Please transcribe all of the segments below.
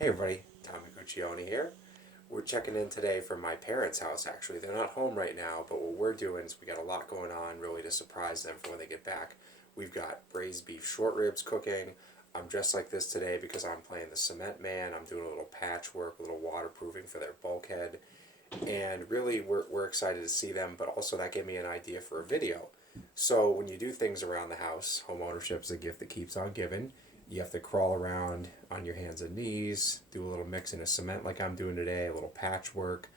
Hey everybody, Tommy Guccione here. We're checking in today from my parents' house actually. They're not home right now, but what we're doing is we got a lot going on really to surprise them for when they get back. We've got braised beef short ribs cooking. I'm dressed like this today because I'm playing the cement man. I'm doing a little patchwork, a little waterproofing for their bulkhead. And really, we're excited to see them, but also that gave me an idea for a video. So when you do things around the house, home ownership is a gift that keeps on giving. You have to crawl around on your hands and knees, do a little mixing of cement like I'm doing today, a little patchwork.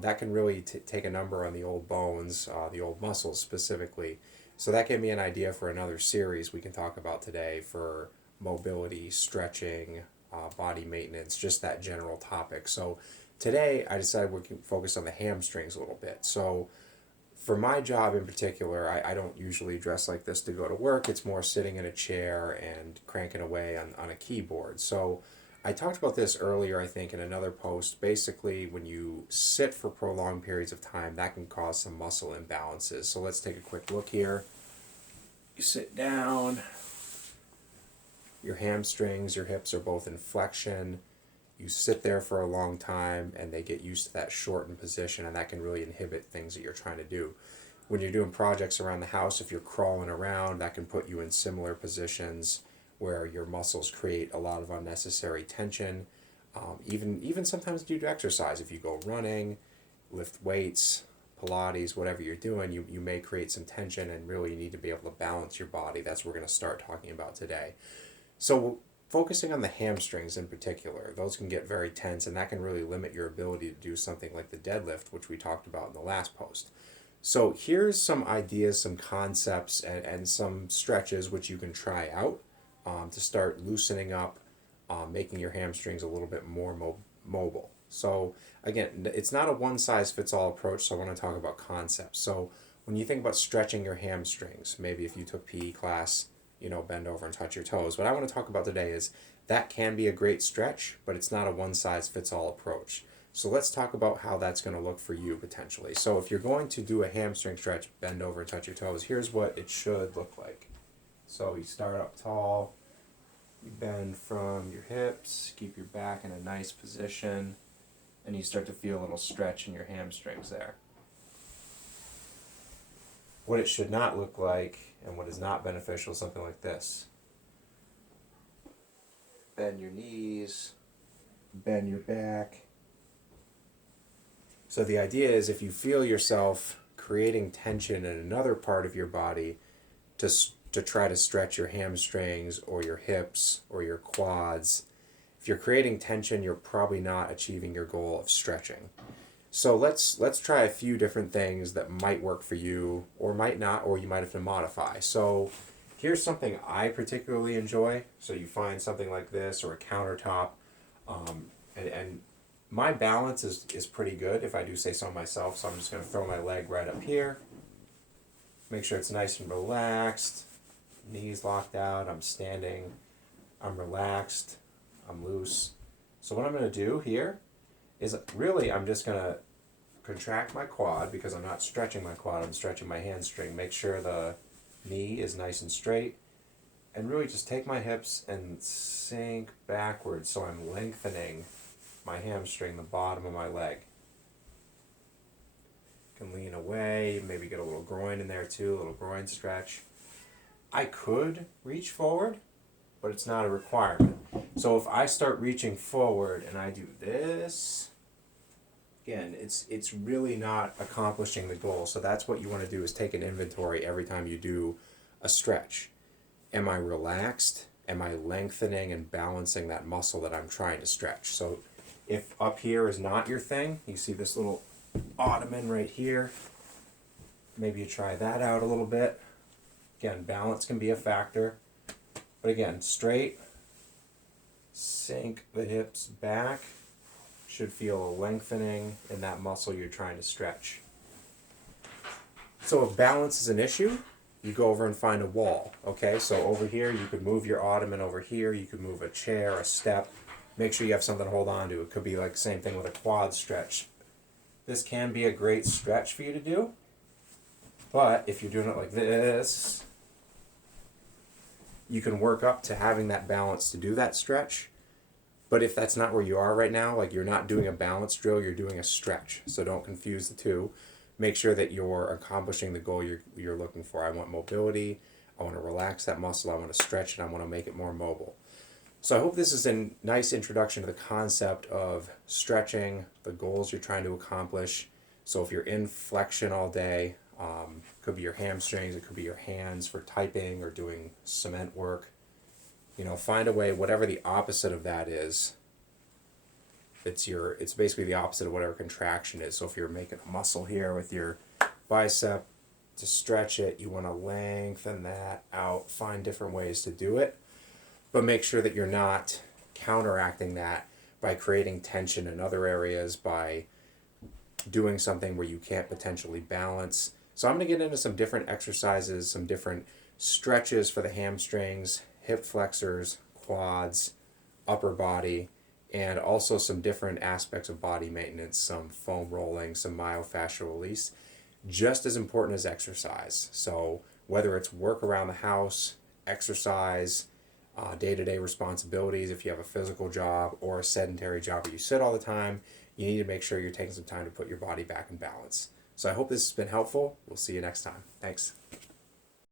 That can really take a number on the old bones, the old muscles specifically. So that gave me an idea for another series we can talk about today for mobility, stretching, body maintenance, just that general topic. So today I decided we can focus on the hamstrings a little bit. So for my job in particular, I don't usually dress like this to go to work. It's more sitting in a chair and cranking away on a keyboard. So I talked about this earlier, I think, in another post. Basically, when you sit for prolonged periods of time, that can cause some muscle imbalances. So let's take a quick look here. You sit down, your hamstrings, your hips are both in flexion. You sit there for a long time and they get used to that shortened position, and that can really inhibit things that you're trying to do. When you're doing projects around the house, if you're crawling around, that can put you in similar positions where your muscles create a lot of unnecessary tension. Even sometimes due to exercise, if you go running, lift weights, Pilates, whatever you're doing, you may create some tension, and really you need to be able to balance your body. That's what we're going to start talking about today. So focusing on the hamstrings in particular, those can get very tense, and that can really limit your ability to do something like the deadlift, which we talked about in the last post. So here's some ideas, some concepts, and some stretches which you can try out to start loosening up, making your hamstrings a little bit more mobile. So again, it's not a one-size-fits-all approach, so I want to talk about concepts. So when you think about stretching your hamstrings, maybe if you took PE class, bend over and touch your toes. What I want to talk about today is that can be a great stretch, but it's not a one-size-fits-all approach. So let's talk about how that's going to look for you potentially. So if you're going to do a hamstring stretch, bend over and touch your toes, here's what it should look like. So you start up tall, you bend from your hips, keep your back in a nice position, and you start to feel a little stretch in your hamstrings there. What it should not look like, and what is not beneficial, is something like this. Bend your knees, bend your back. So the idea is if you feel yourself creating tension in another part of your body to try to stretch your hamstrings or your hips or your quads, if you're creating tension, you're probably not achieving your goal of stretching. So let's try a few different things that might work for you or might not, or you might have to modify. So here's something I particularly enjoy. So you find something like this or a countertop, and my balance is pretty good if I do say so myself. So I'm just going to throw my leg right up here. Make sure it's nice and relaxed. Knees locked out. I'm standing. I'm relaxed. I'm loose. So what I'm going to do here is really I'm just going to contract my quad because I'm not stretching my quad, I'm stretching my hamstring. Make sure the knee is nice and straight, and really just take my hips and sink backwards so I'm lengthening my hamstring, the bottom of my leg. You can lean away, maybe get a little groin in there too, a little groin stretch. I could reach forward, but it's not a requirement. So if I start reaching forward and I do this, again, it's really not accomplishing the goal. So that's what you want to do, is take an inventory every time you do a stretch. Am I relaxed? Am I lengthening and balancing that muscle that I'm trying to stretch? So if up here is not your thing, you see this little ottoman right here, maybe you try that out a little bit. Again, balance can be a factor. But again, straight, sink the hips back, should feel a lengthening in that muscle you're trying to stretch. So if balance is an issue, you go over and find a wall. Okay, so over here you could move your ottoman over here, you could move a chair, a step. Make sure you have something to hold on to. It could be like the same thing with a quad stretch. This can be a great stretch for you to do, but if you're doing it like this, you can work up to having that balance to do that stretch. But if that's not where you are right now, like you're not doing a balance drill, you're doing a stretch. So don't confuse the two. Make sure that you're accomplishing the goal you're looking for. I want mobility. I want to relax that muscle. I want to stretch it. I want to make it more mobile. So I hope this is a nice introduction to the concept of stretching, the goals you're trying to accomplish. So if you're in flexion all day, could be your hamstrings, it could be your hands for typing or doing cement work. Find a way, whatever the opposite of that is. It's basically the opposite of whatever contraction is. So if you're making a muscle here with your bicep, to stretch it, you want to lengthen that out, find different ways to do it, but make sure that you're not counteracting that by creating tension in other areas, by doing something where you can't potentially balance. So I'm going to get into some different exercises, some different stretches for the hamstrings, hip flexors, quads, upper body, and also some different aspects of body maintenance, some foam rolling, some myofascial release, just as important as exercise. So whether it's work around the house, exercise, day-to-day responsibilities, if you have a physical job or a sedentary job where you sit all the time, you need to make sure you're taking some time to put your body back in balance. So I hope this has been helpful. We'll see you next time. Thanks.